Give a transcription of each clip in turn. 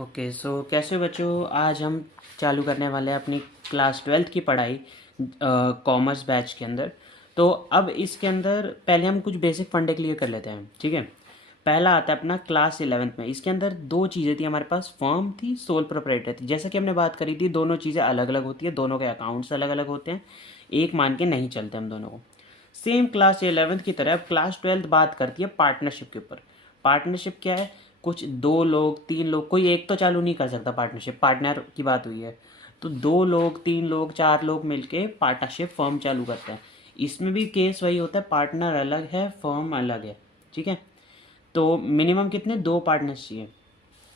Okay so कैसे हो बच्चों। आज हम चालू करने वाले हैं अपनी क्लास 12th की पढ़ाई कॉमर्स बैच के अंदर। तो अब इसके अंदर पहले हम कुछ बेसिक फंडे क्लियर कर लेते हैं, ठीक है। पहला आता है अपना क्लास 11th में। इसके अंदर दो चीज़ें थी हमारे पास, फर्म थी, सोल प्रोप्राइटर थी। जैसा कि हमने बात करी थी, दोनों चीज़ें अलग अलग होती है, दोनों के अकाउंट्स अलग अलग होते हैं, एक मान के नहीं चलते हम दोनों को। सेम क्लास 11th की तरह अब क्लास 12th बात करती है पार्टनरशिप के ऊपर। पार्टनरशिप क्या है? कुछ दो लोग तीन लोग, कोई एक तो चालू नहीं कर सकता पार्टनरशिप, पार्टनर की बात हुई है। तो दो लोग तीन लोग चार लोग मिलके पार्टनरशिप फर्म चालू करते हैं। इसमें भी केस वही होता है, पार्टनर अलग है फर्म अलग है, ठीक है। तो मिनिमम कितने, दो पार्टनर्स चाहिए।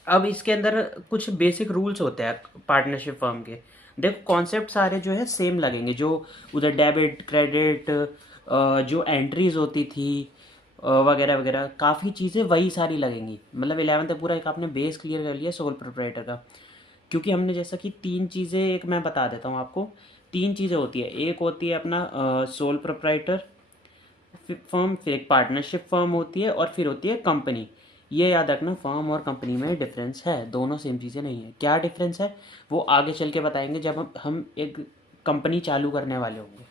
अब इसके अंदर कुछ बेसिक रूल्स होते हैं पार्टनरशिप फर्म के। देखो कॉन्सेप्ट सारे जो है सेम लगेंगे, जो उधर डेबिट क्रेडिट जो एंट्रीज होती थी वगैरह वगैरह, काफ़ी चीज़ें वही सारी लगेंगी। मतलब 11th तक पूरा एक आपने बेस क्लियर कर लिया सोल प्रोप्राइटर का। क्योंकि हमने जैसा कि तीन चीज़ें, एक मैं बता देता हूँ आपको, तीन चीज़ें होती है। एक होती है अपना सोल प्रोप्राइटर फर्म, फिर एक पार्टनरशिप फर्म होती है, और फिर होती है कंपनी। ये याद रखना, फर्म और कंपनी में डिफरेंस है, दोनों सेम चीज़ें नहीं है। क्या डिफरेंस है वो आगे चल के बताएंगे जब हम एक कंपनी चालू करने वाले होंगे,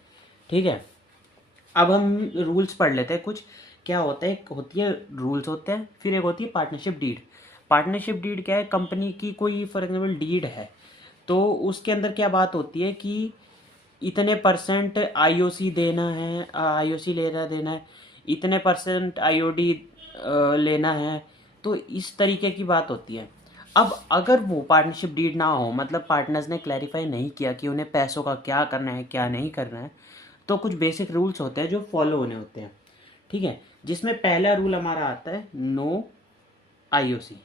ठीक है। अब हम रूल्स पढ़ लेते हैं कुछ। क्या होता है, एक होती है रूल्स होते हैं, फिर एक होती है पार्टनरशिप डीड। पार्टनरशिप डीड क्या है? कंपनी की कोई फॉर एग्जाम्पल डीड है, तो उसके अंदर क्या बात होती है कि इतने परसेंट आईओसी देना है, आईओसी लेना देना है, इतने परसेंट आईओडी लेना है। तो इस तरीके की बात होती है। अब अगर वो पार्टनरशिप डीड ना हो, मतलब पार्टनर्स ने क्लैरिफाई नहीं किया कि उन्हें पैसों का क्या करना है क्या नहीं करना है, तो कुछ बेसिक रूल्स होते हैं जो फॉलो होने होते हैं, ठीक है। जिसमें पहला रूल हमारा आता है नो आईओसी।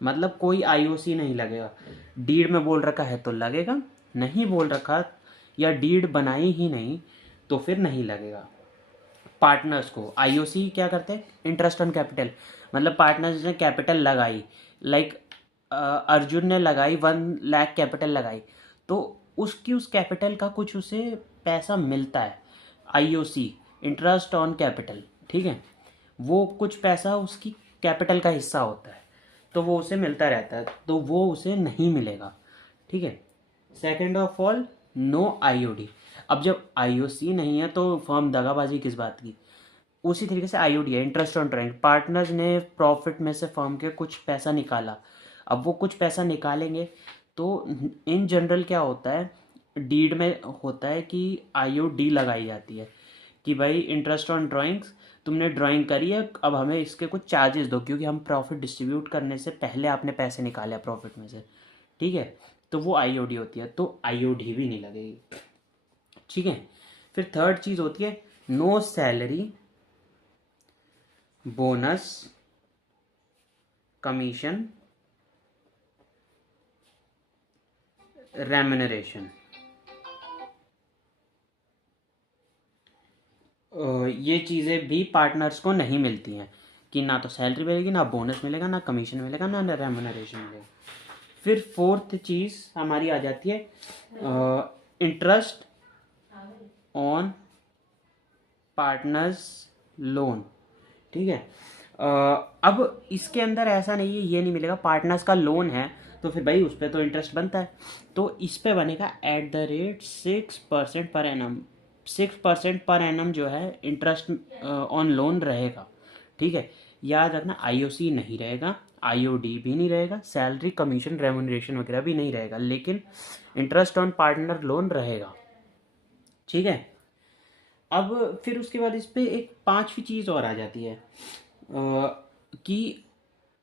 मतलब कोई आईओसी नहीं लगेगा। डीड में बोल रखा है तो लगेगा, नहीं बोल रखा या डीड बनाई ही नहीं तो फिर नहीं लगेगा। पार्टनर्स को आईओसी क्या करते हैं? Interest on capital. मतलब पार्टनर्स ने कैपिटल लगाई, लाइक अर्जुन ने लगाई 1 लाख कैपिटल लगाई, तो उसकी उस कैपिटल का कुछ उसे पैसा मिलता है। आईओसी इंटरेस्ट ऑन कैपिटल, ठीक है। वो कुछ पैसा उसकी कैपिटल का हिस्सा होता है, तो वो उसे मिलता रहता है, तो वो उसे नहीं मिलेगा, ठीक है। Second of all know IOD. अब जब आईओसी नहीं है तो फर्म दगाबाजी किस बात की। उसी तरीके से आईओडी है, इंटरेस्ट ऑन ड्राइंग। पार्टनर्स ने प्रॉफिट में से फर्म के कुछ पैसा निकाला, अब वो कुछ पैसा निकालेंगे, तो इन जनरल क्या होता है, डीड में होता है कि आईओडी लगाई जाती है कि भाई इंटरेस्ट ऑन ड्राइंग्स, तुमने ड्राइंग करी है, अब हमें इसके कुछ चार्जेस दो, क्योंकि हम प्रॉफिट डिस्ट्रीब्यूट करने से पहले आपने पैसे निकाले प्रॉफिट में से, ठीक है। तो वो आईओडी होती है, तो आईओडी भी नहीं लगेगी, ठीक है। फिर थर्ड चीज होती है no salary, bonus, commission, remuneration. ये चीज़ें भी पार्टनर्स को नहीं मिलती हैं, कि ना तो सैलरी मिलेगी, ना बोनस मिलेगा, ना कमीशन मिलेगा, ना रेम्यूनरेशन मिलेगा। फिर फोर्थ चीज़ हमारी आ जाती है इंटरेस्ट ऑन पार्टनर्स लोन, ठीक है। अब इसके अंदर ऐसा नहीं है, ये नहीं मिलेगा। पार्टनर्स का लोन है तो फिर भाई उस पर तो इंटरेस्ट बनता है, तो इस पे बनेगा @ 6% पर एनम। 6% पर एनम जो है इंटरेस्ट ऑन लोन रहेगा, ठीक है। याद रखना आईओसी नहीं रहेगा, आईओडी भी नहीं रहेगा, सैलरी कमीशन रेम्यूनरेशन वगैरह भी नहीं रहेगा, लेकिन इंटरेस्ट ऑन पार्टनर लोन रहेगा, ठीक है। अब फिर उसके बाद इस पे एक पांचवी चीज़ और आ जाती है कि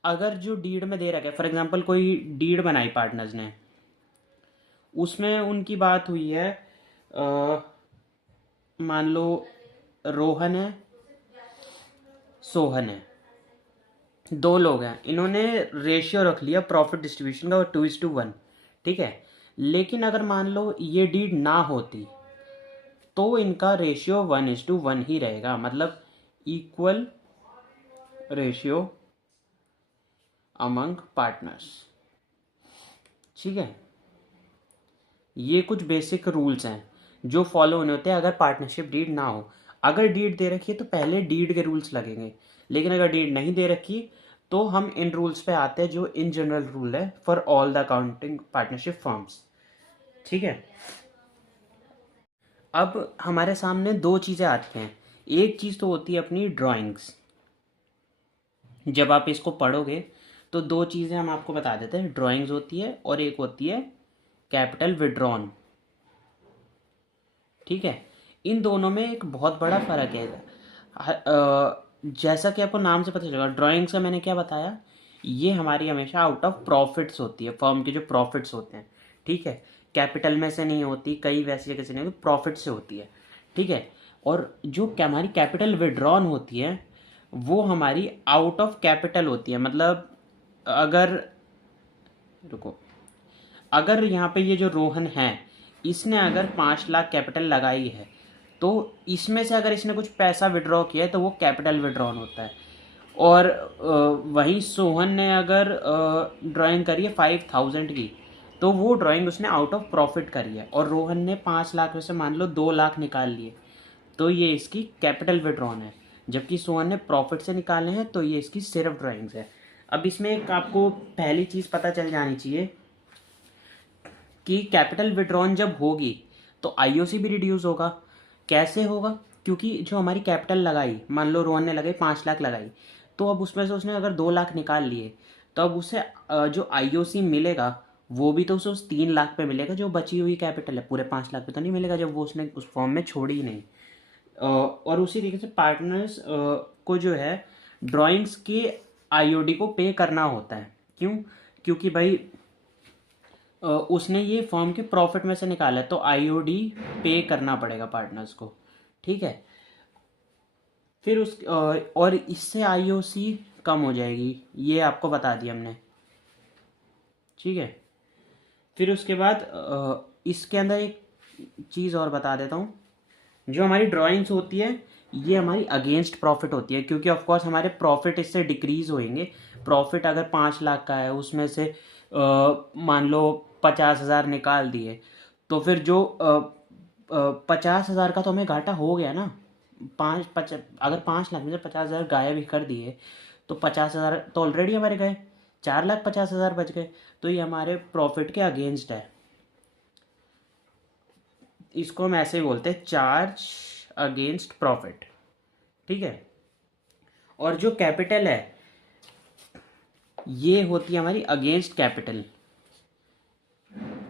अगर जो डीड में दे रखा है, फॉर एग्जांपल कोई डीड बनाई पार्टनर्स ने, उसमें उनकी बात हुई है, मान लो रोहन है, सोहन है, दो लोग हैं, इन्होंने रेशियो रख लिया प्रॉफिट डिस्ट्रीब्यूशन का 2:1, ठीक है। लेकिन अगर मान लो ये डीड ना होती तो इनका रेशियो 1:1 ही रहेगा, मतलब इक्वल रेशियो अमंग पार्टनर्स, ठीक है। ये कुछ बेसिक रूल्स हैं जो फॉलो होने होते हैं अगर पार्टनरशिप डीड ना हो। अगर डीड दे रखी है तो पहले डीड के रूल्स लगेंगे, लेकिन अगर डीड नहीं दे रखी तो हम इन रूल्स पे आते हैं जो इन जनरल रूल है for all the accounting partnership firms. ठीक है, अब हमारे सामने दो चीज़ें आती हैं। एक चीज़ तो होती है अपनी ड्राइंग्स। जब आप इसको पढ़ोगे तो दो चीज़ें हम आपको बता देते हैं, ड्राइंग्स होती है और एक होती है कैपिटल विड्रॉन। ठीक है, इन दोनों में एक बहुत बड़ा फ़र्क है। जैसा कि आपको नाम से पता चलेगा, ड्राइंग्स का मैंने क्या बताया, ये हमारी हमेशा आउट ऑफ प्रॉफिट्स होती है, फर्म के जो प्रॉफिट्स होते हैं। ठीक है, कैपिटल में से नहीं होती, कई वैसी जगह से नहीं होती, प्रॉफिट से होती है। ठीक है, और जो हमारी कैपिटल विड्रॉन होती है वो हमारी आउट ऑफ कैपिटल होती है। मतलब अगर, रुको, अगर यहाँ पे ये जो रोहन है, इसने अगर 5 लाख कैपिटल लगाई है तो इसमें से अगर इसने कुछ पैसा विड्रॉ किया है तो वो कैपिटल विड्रॉन होता है। और वहीं सोहन ने अगर ड्राइंग करी है 5,000 की, तो वो ड्राइंग उसने आउट ऑफ प्रॉफिट करी है, और रोहन ने 5 लाख में से मान लो 2 लाख निकाल लिए, तो ये इसकी कैपिटल विड्रॉन है। जबकि सोहन ने प्रॉफिट से निकाले हैं तो ये इसकी सिर्फ ड्राइंग्स है। अब इसमें एक आपको पहली चीज़ पता चल जानी चाहिए कि कैपिटल विड्रॉन जब होगी तो आईओसी भी रिड्यूस होगा। कैसे होगा? क्योंकि जो हमारी कैपिटल लगाई, मान लो रोहन ने लगाई 5 लाख लगाई, तो अब उसमें से उसने अगर 2 लाख निकाल लिए, तो अब उसे जो आईओसी मिलेगा वो भी तो उसे उस 3 लाख पे मिलेगा जो बची हुई कैपिटल है, पूरे 5 लाख पे तो नहीं मिलेगा जब वो उसने उस फॉर्म में छोड़ी ही नहीं। और उसी तरीके से पार्टनर्स को जो है ड्राइंग्स के आईओडी को पे करना होता है। क्यों? क्योंकि भाई उसने ये फर्म के प्रॉफिट में से निकाला है, तो आईओडी पे करना पड़ेगा पार्टनर्स को। ठीक है, फिर और इससे आईओसी कम हो जाएगी, ये आपको बता दिया हमने। ठीक है, फिर उसके बाद इसके अंदर एक चीज़ और बता देता हूँ। जो हमारी ड्राइंग्स होती है ये हमारी अगेंस्ट प्रॉफिट होती है, क्योंकि ऑफ कोर्स हमारे प्रॉफिट इससे डिक्रीज होएंगे। प्रॉफिट अगर 5 लाख का है, उसमें से मान लो 50,000 निकाल दिए, तो फिर जो 50,000 का तो हमें घाटा हो गया ना। अगर 5 लाख में से 50,000 गायब ही कर दिए तो 50,000 तो ऑलरेडी हमारे गए, 4,50,000 बच गए। तो ये हमारे प्रॉफिट के अगेंस्ट है। इसको हम ऐसे ही बोलते हैं, चार्ज अगेंस्ट प्रॉफिट। ठीक है, और जो कैपिटल है ये होती है हमारी अगेंस्ट कैपिटल।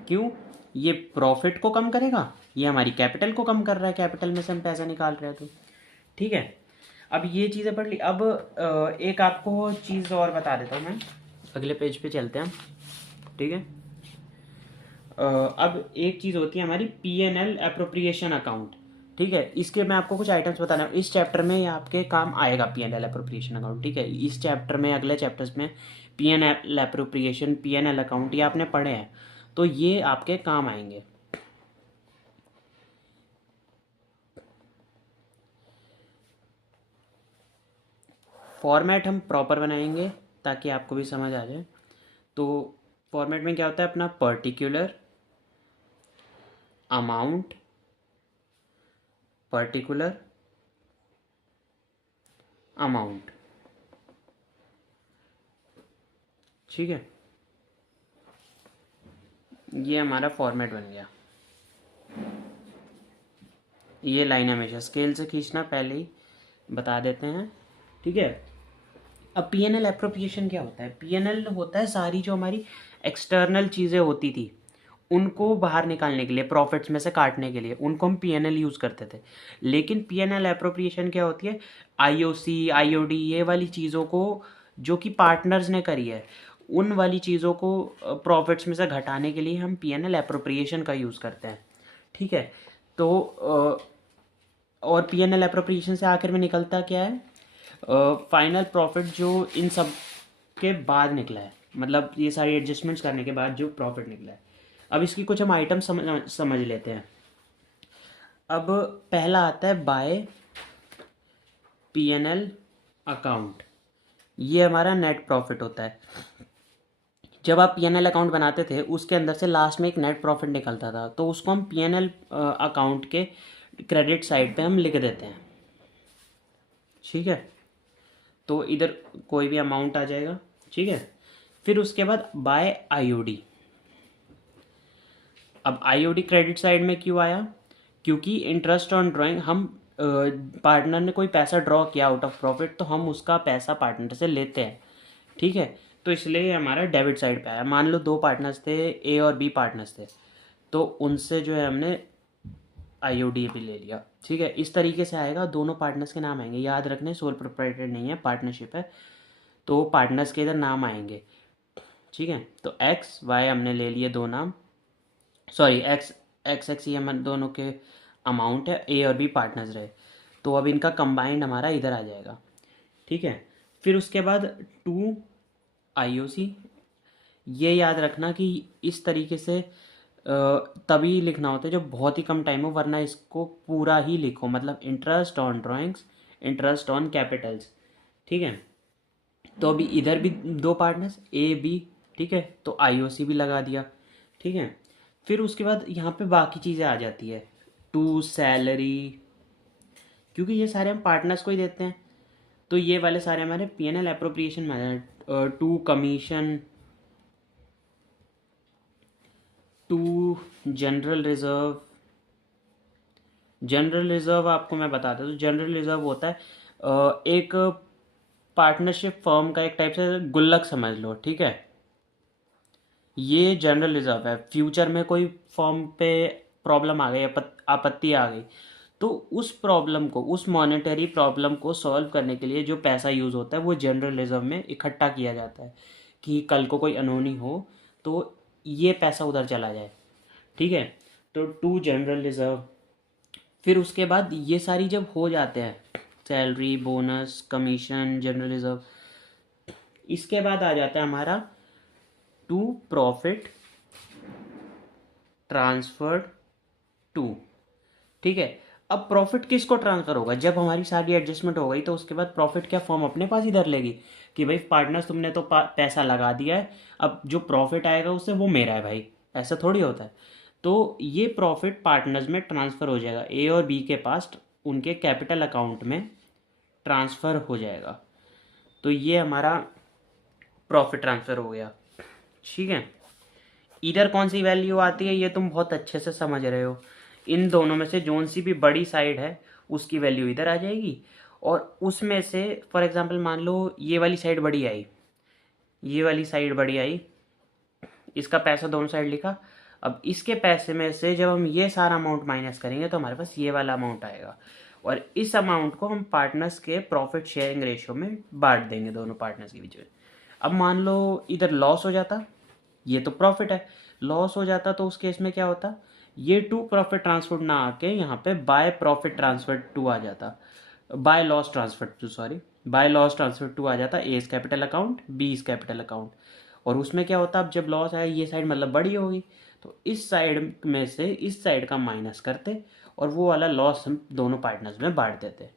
क्यों? ये प्रॉफिट को कम करेगा, ये हमारी कैपिटल को कम कर रहा है, कैपिटल में से हम पैसा निकाल रहे हैं तो। ठीक है, अब ये चीज़ें पढ़ ली। अब एक आपको चीज़ और बता देता हूँ मैं, अगले पेज पे चलते हैं। ठीक है, अब एक चीज़ होती है हमारी पीएनएल एप्रोप्रिएशन अकाउंट। ठीक है, इसके मैं आपको कुछ आइटम्स बताना है, इस चैप्टर में ये आपके काम आएगा पीएनएल एप्रोप्रिएशन अकाउंट। ठीक है, इस चैप्टर में, अगले चैप्टर्स में पीएनएल एप्रोप्रिएशन, पीएनएल अकाउंट ये आपने पढ़े हैं, तो ये आपके काम आएंगे। फॉर्मेट हम प्रॉपर बनाएंगे ताकि आपको भी समझ आ जाए। तो फॉर्मेट में क्या होता है अपना, पर्टिकुलर अमाउंट, पर्टिकुलर अमाउंट। ठीक है, ये हमारा फॉर्मेट बन गया। ये लाइन हमेशा स्केल से खींचना, पहले ही बता देते हैं। ठीक है, अब पीएनएल एप्रोप्रिएशन क्या होता है? पीएनएल होता है सारी जो हमारी एक्सटर्नल चीज़ें होती थी उनको बाहर निकालने के लिए, प्रॉफिट्स में से काटने के लिए, उनको हम पीएनएल यूज़ करते थे। लेकिन पीएनएल एप्रोप्रिएशन क्या होती है? आईओसी, आईओडी, ये वाली चीज़ों को जो कि पार्टनर्स ने करी है, उन वाली चीज़ों को प्रॉफिट्स में से घटाने के लिए हम पीएनएल एप्रोप्रिएशन का यूज़ करते हैं। ठीक है, तो और पीएनएल एप्रोप्रिएशन से आखिर में निकलता क्या है? फाइनल प्रॉफिट जो इन सब के बाद निकला है, मतलब ये सारी एडजस्टमेंट्स करने के बाद जो प्रॉफिट निकला है। अब इसकी कुछ हम आइटम समझ लेते हैं। अब पहला आता है बाय पीएनएल अकाउंट, ये हमारा नेट प्रॉफिट होता है। जब आप पीएनएल अकाउंट बनाते थे उसके अंदर से लास्ट में एक नेट प्रॉफिट निकलता था, तो उसको हम पीएनएल अकाउंट के क्रेडिट साइड पे हम लिख देते हैं। ठीक है, तो इधर कोई भी अमाउंट आ जाएगा, ठीक है। फिर उसके बाद बाय आईओडी। अब आईओडी क्रेडिट साइड में क्यों आया? क्योंकि इंटरेस्ट ऑन ड्राइंग, हम पार्टनर ने कोई पैसा ड्रॉ किया आउट ऑफ प्रॉफिट, तो हम उसका पैसा पार्टनर से लेते हैं, ठीक है। तो इसलिए ये हमारा डेबिट साइड पे आया। मान लो 2 पार्टनर्स थे, ए और बी पार्टनर्स थे, तो उनसे जो है हमने आईओडी भी ले लिया, ठीक है। इस तरीके से आएगा, दोनों पार्टनर्स के नाम आएंगे। याद रखने सोल प्रोप्राइटर नहीं है, पार्टनरशिप है, तो पार्टनर्स के इधर नाम आएंगे, ठीक है। तो एक्स वाई हमने ले लिए 2 नाम, सॉरी एक्स एक्स एक्स, ये हम दोनों के अमाउंट है, ए और बी पार्टनर्स रहे, तो अब इनका कंबाइंड हमारा इधर आ जाएगा, ठीक है। फिर उसके बाद 2 आईओसी। ये याद रखना कि इस तरीके से तभी लिखना होता है जब बहुत ही कम टाइम हो, वरना इसको पूरा ही लिखो, मतलब interest on drawings, interest on Capitals, ठीक है। तो अभी इधर भी 2 पार्टनर्स ए बी, ठीक है, तो आईओसी भी लगा दिया, ठीक है। फिर उसके बाद यहाँ पे बाकी चीज़ें आ जाती है, 2 सैलरी, क्योंकि ये सारे हम पार्टनर्स को ही देते हैं, तो ये वाले सारे हमारे पीएनएल एप्रोप्रिएशन में आ जाए। 2 commission, 2 general reserve. General reserve आपको मैं बताता हूँ, तो जनरल रिजर्व होता है एक पार्टनरशिप फर्म का एक टाइप से गुल्लक समझ लो, ठीक है। ये जनरल रिजर्व है, फ्यूचर में कोई फर्म पे प्रॉब्लम आ गई, आपत्ति आ गई, तो उस प्रॉब्लम को, उस मॉनेटरी प्रॉब्लम को सॉल्व करने के लिए जो पैसा यूज़ होता है वो जनरल रिजर्व में इकट्ठा किया जाता है, कि कल को कोई अनहोनी हो तो ये पैसा उधर चला जाए, ठीक है। तो 2 जनरल रिजर्व। फिर उसके बाद ये सारी जब हो जाते हैं, salary, bonus, commission, general reserve, इसके बाद आ जाता है हमारा 2 प्रॉफिट ट्रांसफर्ड टू, ठीक है। अब प्रॉफिट किसको ट्रांसफर होगा? जब हमारी सारी एडजस्टमेंट हो गई तो उसके बाद प्रॉफिट क्या फर्म अपने पास ही धर लेगी कि भाई पार्टनर्स तुमने तो पैसा लगा दिया है, अब जो प्रॉफिट आएगा उससे वो मेरा है भाई, ऐसा थोड़ी होता है। तो ये प्रॉफिट पार्टनर्स में ट्रांसफ़र हो जाएगा, ए और बी के पास उनके कैपिटल अकाउंट में ट्रांसफ़र हो जाएगा। तो ये हमारा प्रॉफिट ट्रांसफ़र हो गया, ठीक है। इधर कौन सी वैल्यू आती है ये तुम बहुत अच्छे से समझ रहे हो। इन दोनों में से जोन सी भी बड़ी साइड है उसकी वैल्यू इधर आ जाएगी, और उसमें से फॉर एग्जांपल मान लो ये वाली साइड बड़ी आई, ये वाली साइड बड़ी आई, इसका पैसा दोनों साइड लिखा। अब इसके पैसे में से जब हम ये सारा अमाउंट माइनस करेंगे तो हमारे पास ये वाला अमाउंट आएगा, और इस अमाउंट को हम पार्टनर्स के प्रॉफिट शेयरिंग रेशियो में बांट देंगे दोनों पार्टनर्स के बीच में। अब मान लो इधर लॉस हो जाता, ये तो प्रॉफिट है, लॉस हो जाता तो उस केस में क्या होता, ये 2 प्रॉफिट ट्रांसफर ना आके यहाँ पे बाय प्रॉफिट ट्रांसफर 2 आ जाता, by loss transfer 2, sorry, by loss transfer 2 आ जाता, A is capital account, B is capital account. और उसमें क्या होता, अब जब लॉस आया ये साइड मतलब बड़ी होगी, तो इस साइड में से इस साइड का माइनस करते और वो वाला लॉस हम दोनों पार्टनर्स में बांट देते।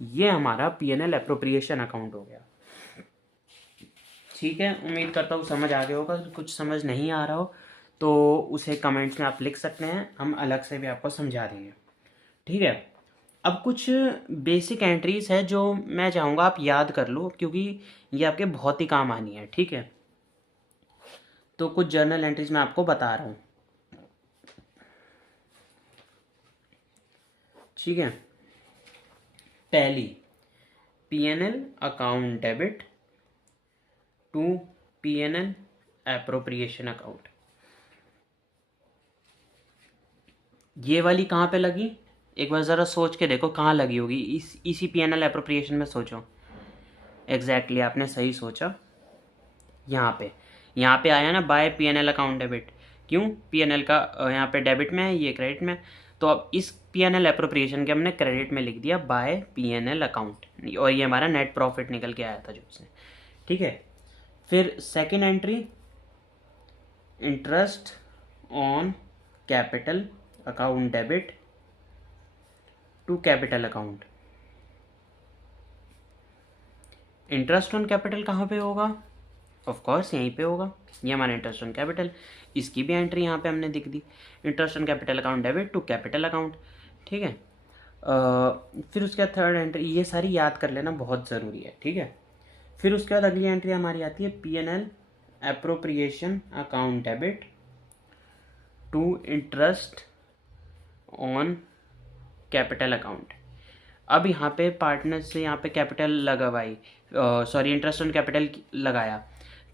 ये हमारा पीएनएल एप्रोप्रिएशन अकाउंट हो गया, ठीक है। उम्मीद करता हूँ समझ आ गया होगा। कुछ समझ नहीं आ रहा हो तो उसे कमेंट्स में आप लिख सकते हैं, हम अलग से भी आपको समझा देंगे, ठीक है। अब कुछ बेसिक एंट्रीज है जो मैं चाहूँगा आप याद कर लो, क्योंकि ये आपके बहुत ही काम आनी है, ठीक है। तो कुछ जर्नल एंट्रीज मैं आपको बता रहा हूँ, ठीक है। पहली, PNL account debit to PNL appropriation account. ये वाली कहाँ पे लगी, एक बार ज़रा सोच के देखो कहाँ लगी होगी, इसी पीएनएल एप्रोप्रिएशन में सोचो। एग्जैक्टली आपने सही सोचा, यहाँ पे आया ना बाय पीएनएल अकाउंट डेबिट। क्यों? पीएनएल का यहाँ पे डेबिट में है, ये क्रेडिट में, तो अब इस पीएनएल एप्रोप्रिएशन के हमने क्रेडिट में लिख दिया बाय पीएनएल अकाउंट, और ये हमारा नेट प्रॉफिट निकल के आया था जो उसने, ठीक है। फिर second entry, interest on capital account debit to capital account. Interest on capital कहाँ पे होगा? ऑफ कोर्स यहीं पे होगा, ये हमारा इंटरेस्ट ऑन कैपिटल, इसकी भी एंट्री यहाँ पे हमने दिख दी, interest on capital account debit to capital account, ठीक है। फिर उसके बाद थर्ड एंट्री, ये सारी याद कर लेना बहुत ज़रूरी है, ठीक है। फिर उसके बाद अगली एंट्री हमारी आती है P&L appropriation account debit to interest on capital account. अब यहाँ पे पार्टनर से यहाँ पे कैपिटल लगवाई, सॉरी इंटरेस्ट ऑन कैपिटल लगाया।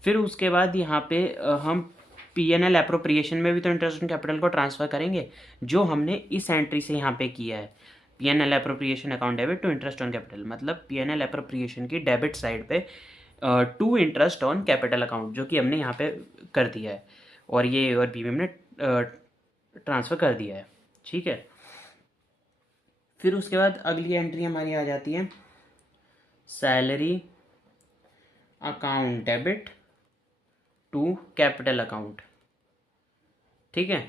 फिर उसके बाद यहाँ पे हम P&L एप्रोप्रिएशन में भी तो इंटरेस्ट ऑन कैपिटल को ट्रांसफ़र करेंगे, जो हमने इस एंट्री से यहाँ पे किया है। P&L appropriation account debit to interest on capital, मतलब P&L एप्रोप्रिएशन की डेबिट साइड पे to interest on capital account, जो कि हमने यहाँ पे कर दिया है, और ये और बी में हमने ट्रांसफ़र कर दिया है। ठीक है। फिर उसके बाद अगली एंट्री हमारी आ जाती है salary account debit to capital account. ठीक है।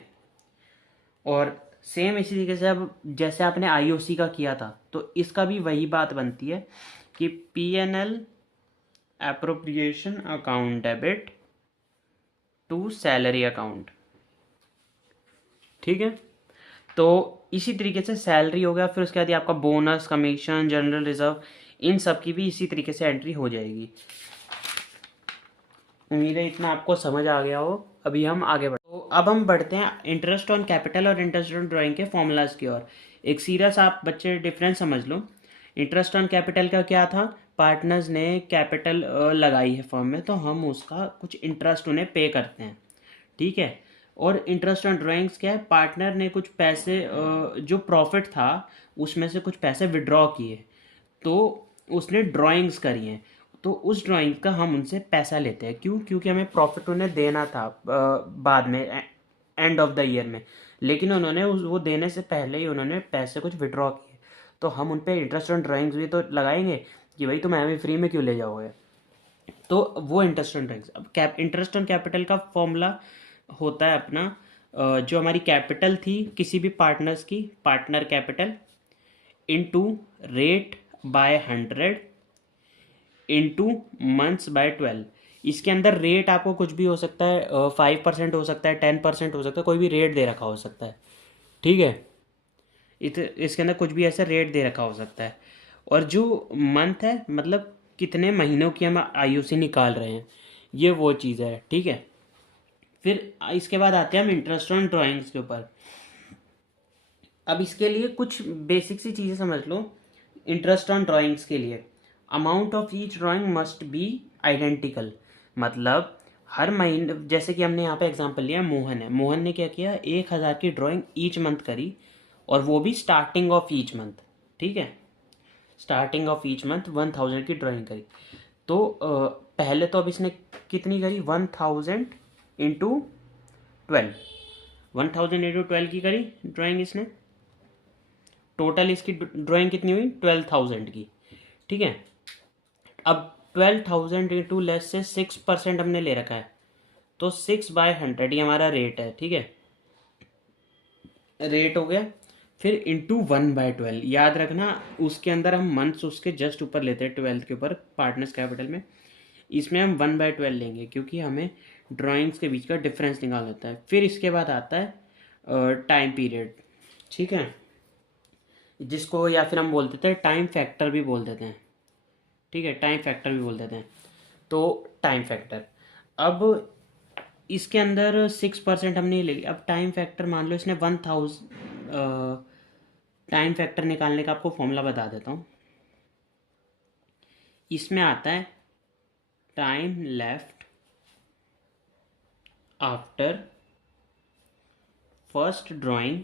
और सेम इसी तरीके से अब जैसे आपने आईओसी का किया था, तो इसका भी वही बात बनती है कि P&L appropriation account debit to salary account. ठीक है। तो इसी तरीके से सैलरी हो गया, फिर उसके बाद ये आपका बोनस, कमीशन, जनरल रिजर्व, इन सब की भी इसी तरीके से एंट्री हो जाएगी। उम्मीद है इतना आपको समझ आ गया हो। अभी हम आगे बढ़ते हैं। तो अब हम बढ़ते हैं इंटरेस्ट ऑन कैपिटल और इंटरेस्ट ऑन ड्राइंग के फॉर्मूलाज की ओर। एक सीरियस आप बच्चे डिफरेंस समझ लो। इंटरेस्ट ऑन कैपिटल का क्या था, पार्टनर्स ने कैपिटल लगाई है फर्म में, तो हम उसका कुछ इंटरेस्ट उन्हें पे करते हैं। ठीक है। और इंटरेस्ट ऑन ड्राइंग्स क्या है, पार्टनर ने कुछ पैसे जो प्रॉफिट था उसमें से कुछ पैसे विड्रॉ किए, तो उसने ड्राइंग्स करी हैं, तो उस ड्राइंग का हम उनसे पैसा लेते हैं। क्यों? क्योंकि हमें प्रॉफिट उन्हें देना था बाद में, एंड ऑफ द ईयर में, लेकिन उन्होंने वो देने से पहले ही उन्होंने पैसे कुछ विड्रॉ किए, तो हम उन पर इंटरेस्ट ऑन ड्राइंग्स भी तो लगाएंगे कि भाई तुम हमें फ्री में क्यों ले जाओगे। तो वो इंटरेस्ट ऑन ड्राइंग्स। अब इंटरेस्ट ऑन कैपिटल का फॉर्मूला होता है अपना, जो हमारी कैपिटल थी किसी भी पार्टनर्स की, partner capital into rate by 100 into months by 12। इसके अंदर रेट आपको कुछ भी हो सकता है, 5% हो सकता है, 10% हो सकता है, कोई भी रेट दे रखा हो सकता है। ठीक है। इसके अंदर कुछ भी ऐसा रेट दे रखा हो सकता है। और जो मंथ है, मतलब कितने महीनों की हम आईओसी निकाल रहे हैं, ये वो चीज़ है। ठीक है। फिर इसके बाद आते हैं हम इंटरेस्ट ऑन ड्राइंग्स के ऊपर। अब इसके लिए कुछ बेसिक सी चीज़ें समझ लो। इंटरेस्ट ऑन ड्राइंग्स के लिए amount of each drawing must be identical, मतलब हर महीने, जैसे कि हमने यहाँ पे एग्जांपल लिया, मोहन है, मोहन ने क्या किया, 1000 की ड्राइंग ईच मंथ करी, और वो भी स्टार्टिंग ऑफ ईच मंथ। ठीक है। स्टार्टिंग ऑफ ईच मंथ 1000 की ड्राइंग करी, तो पहले तो अब इसने कितनी करी, 1000 इंटू 12, 1000 इंटू 12 की करी ड्राइंग इसने। टोटल इसकी ड्राइंग कितनी हुई, 12,000 की। ठीक है। अब 12,000 इंटू लेस से 6% हमने ले रखा है, तो 6/100 ये हमारा रेट है। ठीक है, रेट हो गया। फिर इंटू 1/12, याद रखना उसके अंदर हम मंथ्स उसके जस्ट ऊपर लेते हैं, 12 के ऊपर पार्टनर्स कैपिटल में, इसमें हम 1/12 लेंगे, क्योंकि हमें ड्राइंग्स के बीच का डिफरेंस निकालना होता है। फिर इसके बाद आता है टाइम पीरियड। ठीक है, जिसको या फिर हम बोल देते हैं टाइम फैक्टर भी बोल देते हैं। ठीक है, टाइम फैक्टर भी बोल देते हैं। तो टाइम फैक्टर, अब इसके अंदर 6% हमने ले लिया। अब टाइम फैक्टर मान लो इसने 1000, टाइम फैक्टर निकालने का आपको फॉर्मूला बता देता हूँ। इसमें आता है time left after first drawing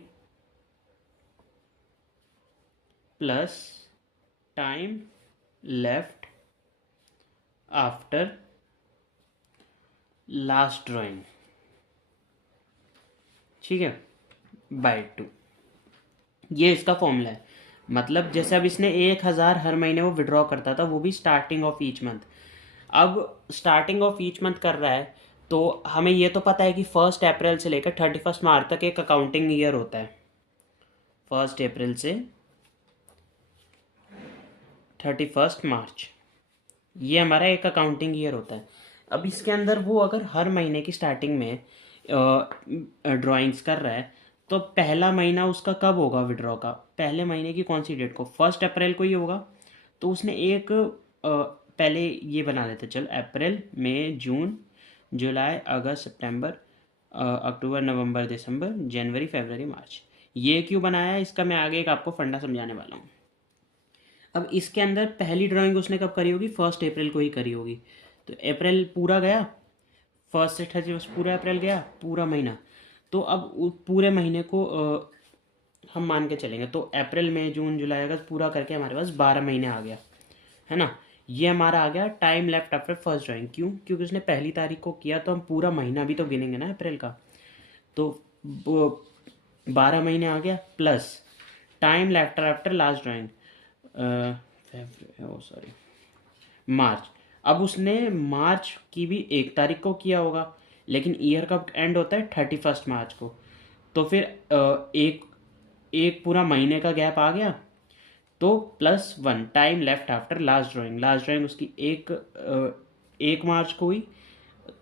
plus time left after last drawing. ठीक है, बाय 2, ये इसका फॉर्मूला है। मतलब जैसे अब इसने 1000 हर महीने वो विड्रॉ करता था, वो भी स्टार्टिंग ऑफ ईच मंथ। अब स्टार्टिंग ऑफ ईच मंथ कर रहा है, तो हमें ये तो पता है कि 1 अप्रैल से लेकर 31 मार्च तक एक अकाउंटिंग ईयर होता है। 1 अप्रैल से 31 मार्च, ये हमारा एक अकाउंटिंग ईयर होता है। अब इसके अंदर वो अगर हर महीने की स्टार्टिंग में ड्राइंग्स कर रहा है, तो पहला महीना उसका कब होगा विड्रॉ का, पहले महीने की कौन सी डेट को, 1 अप्रैल को ही होगा। तो उसने एक पहले ये बना लेते चलो, अप्रैल मई जून जुलाई अगस्त सितंबर अक्टूबर नवंबर दिसंबर जनवरी फरवरी मार्च। ये क्यों बनाया है इसका मैं आगे एक आपको फंडा समझाने वाला हूँ। अब इसके अंदर पहली ड्राइंग उसने कब करी होगी, 1 अप्रैल को ही करी होगी। तो अप्रैल पूरा गया, 1 से 30 पूरा अप्रैल गया, पूरा महीना। तो अब पूरे महीने को हम मान के चलेंगे, तो अप्रैल मई जून जुलाई अगस्त पूरा करके हमारे पास 12 महीने आ गया, है ना। ये हमारा आ गया time left after first drawing. क्यों? क्योंकि उसने पहली तारीख को किया, तो हम पूरा महीना भी तो गिनेंगे ना अप्रैल का। तो 12 महीने आ गया, plus time left after last drawing sorry March. अब उसने मार्च की भी 1 तारीख को किया होगा, लेकिन ईयर कब एंड होता है, 31 मार्च को। तो फिर एक पूरा महीने का गैप आ गया। तो +1 time left after last drawing. Last drawing उसकी 1 मार्च को हुई,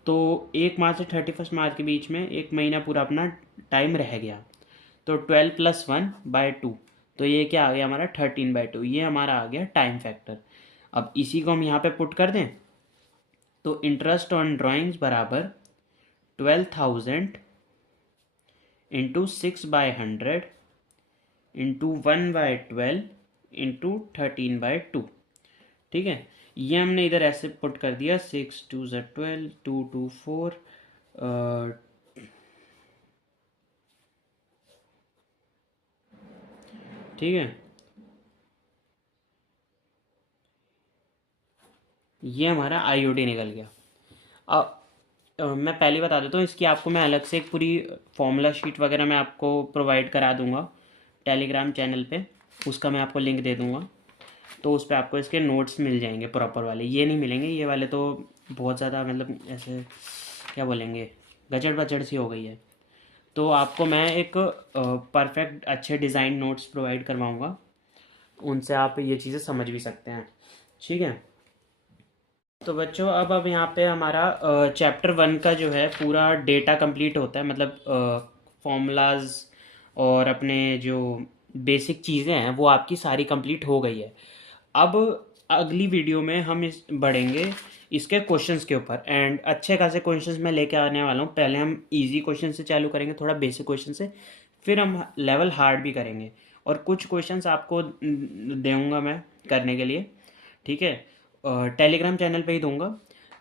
तो 1 मार्च से 31 मार्च के बीच में एक महीना पूरा अपना टाइम रह गया। तो 12+1/2, तो ये क्या आ गया हमारा 13/2। ये हमारा आ गया टाइम फैक्टर। अब इसी को हम यहाँ पे पुट कर दें, तो इंटरेस्ट ऑन ड्राइंग्स बराबर 12,000 इंटू 6/100 इंटू 1/12 इंटू 13/2। ठीक है, ये हमने इधर ऐसे पुट कर दिया, 6 2 12 2 2 4 ठीक है। ये हमारा आईओडी निकल गया। अब मैं पहले बता देता हूँ, इसकी आपको मैं अलग से एक पूरी फॉर्मूला शीट वगैरह मैं आपको प्रोवाइड करा दूंगा टेलीग्राम चैनल पे, उसका मैं आपको लिंक दे दूंगा। तो उस पर आपको इसके नोट्स मिल जाएंगे प्रॉपर वाले, ये नहीं मिलेंगे, ये वाले तो बहुत ज़्यादा मतलब ऐसे क्या बोलेंगे, गजड़ बजड़ सी हो गई है। तो आपको मैं एक परफेक्ट अच्छे डिज़ाइन नोट्स प्रोवाइड करवाऊँगा, उनसे आप ये चीज़ें समझ भी सकते हैं। ठीक है, तो बच्चों अब यहाँ पे हमारा चैप्टर 1 का जो है पूरा डेटा कंप्लीट होता है, मतलब फॉर्मूलाज और अपने जो बेसिक चीज़ें हैं वो आपकी सारी कंप्लीट हो गई है। अब अगली वीडियो में हम इस बढ़ेंगे इसके क्वेश्चंस के ऊपर, एंड अच्छे खासे क्वेश्चंस मैं लेके आने वाला हूँ। पहले हम इजी क्वेश्चन से चालू करेंगे, थोड़ा बेसिक क्वेश्चन से, फिर हम लेवल हार्ड भी करेंगे, और कुछ क्वेश्चंस आपको दूंगा मैं करने के लिए। ठीक है, टेलीग्राम चैनल पे ही दूंगा,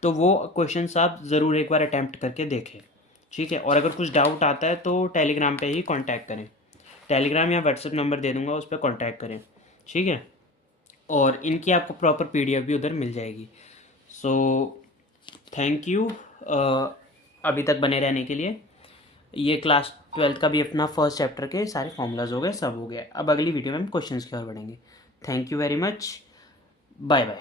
तो वो क्वेश्चंस आप ज़रूर एक बार अटैम्प्ट करके देखें। ठीक है, और अगर कुछ डाउट आता है तो टेलीग्राम पे ही कांटेक्ट करें, टेलीग्राम या व्हाट्सएप नंबर दे दूंगा, उस पर कांटेक्ट करें। ठीक है, और इनकी आपको प्रॉपर पीडीएफ भी उधर मिल जाएगी। सो थैंक यू अभी तक बने रहने के लिए। ये क्लास 12 का भी अपना फर्स्ट चैप्टर के सारे फॉर्मूलाज हो गए, सब हो गया। अब अगली वीडियो में हम क्वेश्चंस की ओर बढ़ेंगे। Thank you very much, bye bye.